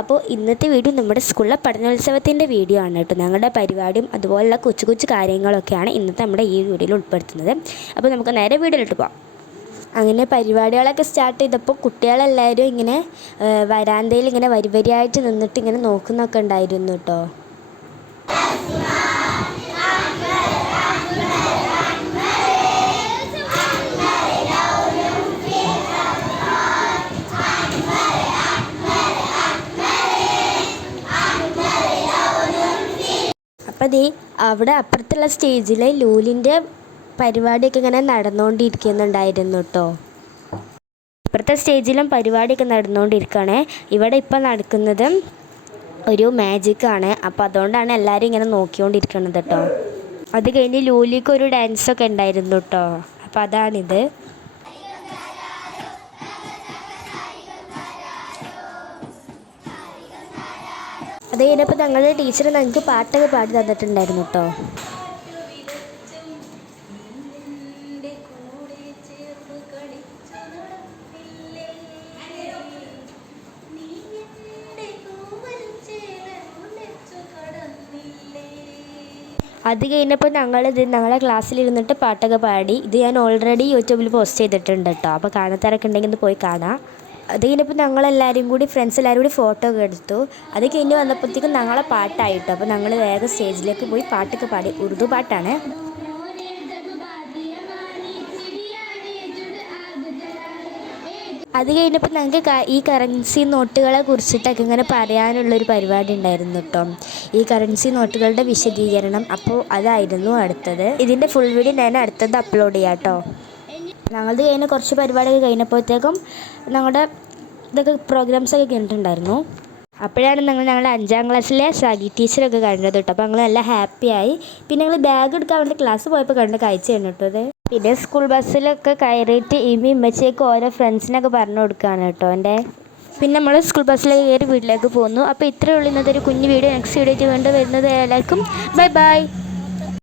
അപ്പോൾ ഇന്നത്തെ വീഡിയോ നമ്മുടെ സ്കൂളിലെ പഠനോത്സവത്തിന്റെ വീഡിയോ ആണ് കേട്ടോ. ഞങ്ങളുടെ പരിപാടിയും അതുപോലുള്ള കൊച്ചു കൊച്ചു കാര്യങ്ങളൊക്കെയാണ് ഇന്നത്തെ നമ്മുടെ ഈ വീഡിയോയിൽ ഉൾപ്പെടുത്തുന്നത്. അപ്പോൾ നമുക്ക് നേരെ വീഡിയോയിലിട്ട് പോകാം അങ്ങനെ പരിപാടികളൊക്കെ സ്റ്റാർട്ട് ചെയ്തപ്പോൾ കുട്ടികളെല്ലാവരും ഇങ്ങനെ വരാന്തയിൽ ഇങ്ങനെ വരിവരിയായിട്ട് നിന്നിട്ട് ഇങ്ങനെ നോക്കുന്നൊക്കെ ഉണ്ടായിരുന്നു കേട്ടോ. അപ്പം ദേ അവിടെ അപ്പുറത്തുള്ള സ്റ്റേജിൽ ലൂലിന്റെ പരിപാടിയൊക്കെ ഇങ്ങനെ നടന്നുകൊണ്ടിരിക്കുന്നുണ്ടായിരുന്നു കേട്ടോ അപ്പുറത്തെ സ്റ്റേജിലും പരിപാടിയൊക്കെ നടന്നുകൊണ്ടിരിക്കുകയാണ്. ഇവിടെ ഇപ്പം നടക്കുന്നത് ഒരു മാജിക്കാണ്. അപ്പോൾ അതുകൊണ്ടാണ് എല്ലാവരും ഇങ്ങനെ നോക്കിക്കൊണ്ടിരിക്കുന്നത് കേട്ടോ അത് കഴിഞ്ഞ് ലൂലിക്ക് ഒരു ഡാൻസൊക്കെ ഉണ്ടായിരുന്നു കേട്ടോ അപ്പോൾ അതാണിത്. അത് കഴിഞ്ഞപ്പോൾ ഞങ്ങളുടെ ടീച്ചർ ഞങ്ങൾക്ക് പാട്ടൊക്കെ പാടി തന്നിട്ടുണ്ടായിരുന്നു കേട്ടോ അത് കഴിഞ്ഞപ്പോൾ ഞങ്ങളിത് ഞങ്ങളെ ക്ലാസ്സിലിരുന്നിട്ട് പാട്ടൊക്കെ പാടി. ഇത് ഞാൻ ഓൾറെഡി യൂട്യൂബിൽ പോസ്റ്റ് ചെയ്തിട്ടുണ്ട് കേട്ടോ അപ്പോൾ കാണാത്തവരൊക്കെ ഉണ്ടെങ്കിൽ ഒന്ന് പോയി കാണാം. അത് കഴിഞ്ഞപ്പോൾ ഞങ്ങളെല്ലാവരും കൂടി ഫ്രണ്ട്സ് എല്ലാവരും കൂടി ഫോട്ടോ ഒക്കെ എടുത്തു. അത് കഴിഞ്ഞ് വന്നപ്പോഴത്തേക്കും ഞങ്ങളെ പാട്ടായിട്ടോ. അപ്പോൾ ഞങ്ങൾ വേഗം സ്റ്റേജിലേക്ക് പോയി പാട്ടൊക്കെ പാടി. ഉറുദു പാട്ടാണ്. അത് കഴിഞ്ഞപ്പോൾ ഞങ്ങൾക്ക് ഈ കറൻസി നോട്ടുകളെ കുറിച്ചിട്ടൊക്കെ ഇങ്ങനെ പറയാനുള്ളൊരു പരിപാടി ഉണ്ടായിരുന്നു കേട്ടോ ഈ കറൻസി നോട്ടുകളുടെ വിശദീകരണം. അപ്പോൾ അതായിരുന്നു അടുത്തത്. ഇതിന്റെ ഫുൾ വീഡിയോ ഞാൻ അടുത്തത് അപ്ലോഡ് ചെയ്യാം കേട്ടോ ഞങ്ങളത് കഴിഞ്ഞ് കുറച്ച് പരിപാടിയൊക്കെ കഴിഞ്ഞപ്പോഴത്തേക്കും ഞങ്ങളുടെ ഇതൊക്കെ പ്രോഗ്രാംസൊക്കെ കഴിഞ്ഞിട്ടുണ്ടായിരുന്നു. അപ്പോഴാണ് ഞങ്ങൾ ഞങ്ങളുടെ അഞ്ചാം ക്ലാസ്സിലെ സഗി ടീച്ചറൊക്കെ കണ്ടത് കേട്ടോ. അപ്പോൾ ഞങ്ങൾ നല്ല ഹാപ്പിയായി പിന്നെ ഞങ്ങൾ ബാഗ് എടുക്കാൻ വേണ്ടി ക്ലാസ് പോയപ്പോൾ കണ്ട് കാഴ്ചയാണ് കേട്ടോ അത് പിന്നെ സ്കൂൾ ബസ്സിലൊക്കെ കയറിയിട്ട് ഇമ്മി ഇമ്മച്ചിയൊക്കെ ഓരോ ഫ്രണ്ട്സിനൊക്കെ പറഞ്ഞു കൊടുക്കുകയാണ് കേട്ടോ എന്റെ. പിന്നെ നമ്മൾ സ്കൂൾ ബസ്സിലേക്ക് കയറി വീട്ടിലേക്ക് പോന്നു അപ്പോൾ ഇത്രയേ ഉള്ളൂ ഇന്നത്തെ ഒരു കുഞ്ഞു വീഡിയോ നെക്സ്റ്റ് വീഡിയോ വീണ്ടും വരുന്നത്. എല്ലാവർക്കും ബൈ ബൈ